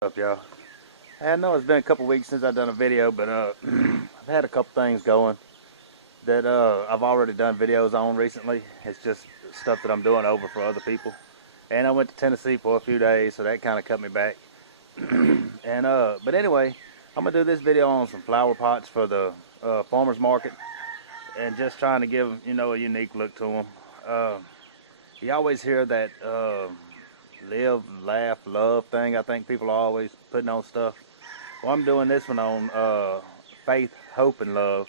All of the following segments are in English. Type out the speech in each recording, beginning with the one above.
Up, y'all? I know it's been a couple weeks since I've done a video, but I've had a couple things going that I've already done videos on recently. It's just stuff that I'm doing over for other people. And I went to Tennessee for a few days, so that kind of cut me back. But anyway, I'm gonna do this video on some flower pots for the farmers market, and just trying to give a unique look to them. You always hear that live, laugh, love thing. I think people are always putting on stuff. Well, I'm doing this one on faith, hope, and love,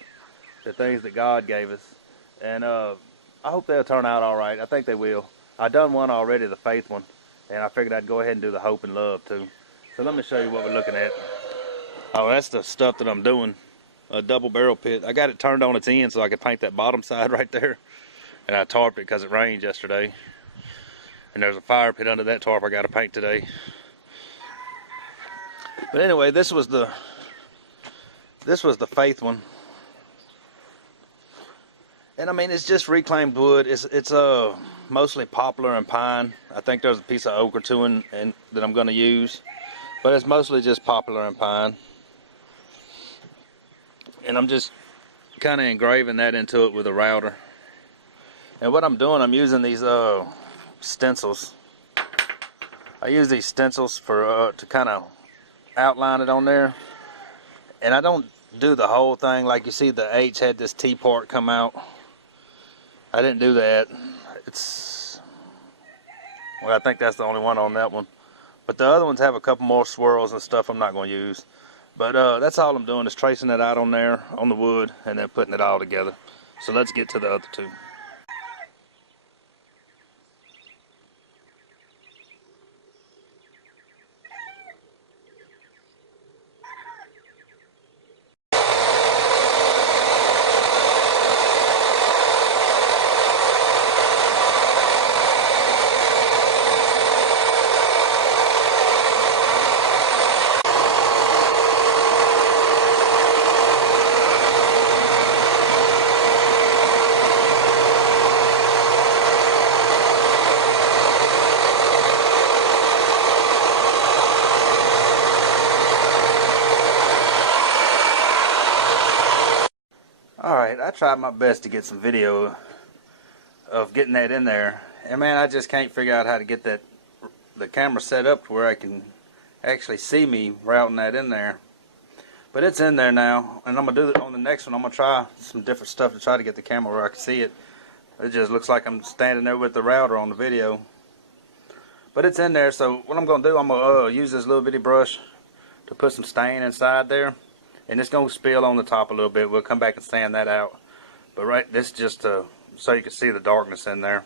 the things that God gave us. And I hope they'll turn out all right. I think they will. I done one already, the faith one, and I figured I'd go ahead and do the hope and love too. So let me show you what we're looking at. Oh, that's the stuff that I'm doing. A double barrel pit. I got it turned on its end so I could paint that bottom side right there. And I tarped it because it rained yesterday. And there's a fire pit under that tarp I got to paint today. But anyway, this was the faith one. And I mean, it's just reclaimed wood. It's mostly poplar and pine. I think there's a piece of oak or two and that I'm going to use, but it's mostly just poplar and pine. And I'm just kind of engraving that into it with a router. And what I'm doing, I'm using these stencils. I use these stencils for to kind of outline it on there. And I don't do the whole thing. Like you see, the H had this T part come out. I didn't do that. Well, I think that's the only one on that one. But the other ones have a couple more swirls and stuff I'm not going to use. But that's all I'm doing, is tracing it out on there, on the wood, and then putting it all together. So let's get to the other two. Alright, I tried my best to get some video of getting that in there, and man, I just can't figure out how to get the camera set up to where I can actually see me routing that in there. But it's in there now, and I'm going to do it on the next one. I'm going to try some different stuff to try to get the camera where I can see it. It just looks like I'm standing there with the router on the video. But it's in there, so what I'm going to do, I'm going to use this little bitty brush to put some stain inside there. And it's going to spill on the top a little bit. We'll come back and sand that out. But this is just so you can see the darkness in there.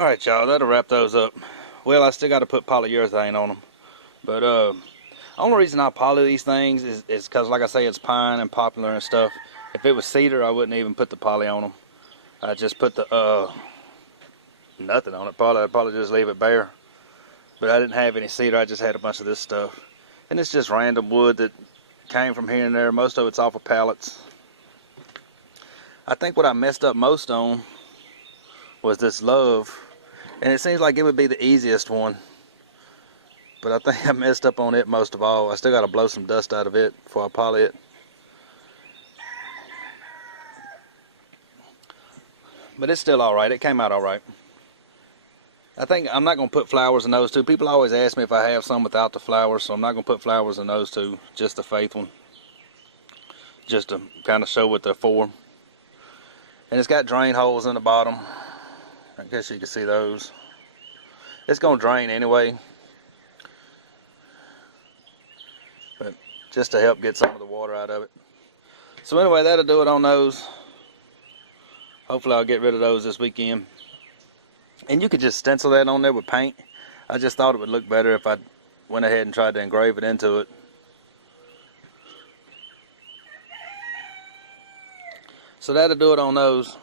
Alright y'all, that'll wrap those up. Well, I still got to put polyurethane on them. But only reason I poly these things is because, like I say, it's pine and poplar and stuff. If it was cedar, I wouldn't even put the poly on them. I just put the nothing on it. I'd probably just leave it bare. But I didn't have any cedar. I just had a bunch of this stuff, and it's just random wood that came from here and there. Most of it's off of pallets. I think what I messed up most on was this love, and it seems like it would be the easiest one, but I think I messed up on it most of all. I still got to blow some dust out of it before I poly it. But it's still alright. It came out alright. I think I'm not going to put flowers in those two. People always ask me if I have some without the flowers, so I'm not going to put flowers in those two, just the Faith one, just to kind of show what they're for. And it's got drain holes in the bottom. I guess you can see those. It's going to drain anyway, but just to help get some of the water out of it. So anyway, that'll do it on those. Hopefully I'll get rid of those this weekend. And you could just stencil that on there with paint. I just thought it would look better if I went ahead and tried to engrave it into it. So that'll do it on those.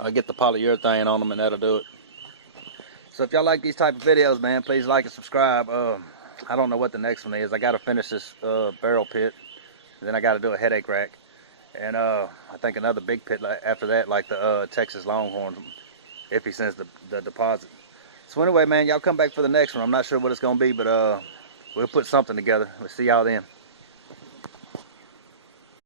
I'll get the polyurethane on them and that'll do it. So if y'all like these type of videos, man, please like and subscribe. I don't know what the next one is. I got to finish this barrel pit. And then I got to do a headache rack. And I think another big pit after that, like the Texas Longhorns, if he sends the deposit. So anyway, man, y'all come back for the next one. I'm not sure what it's going to be, but we'll put something together. We'll see y'all then.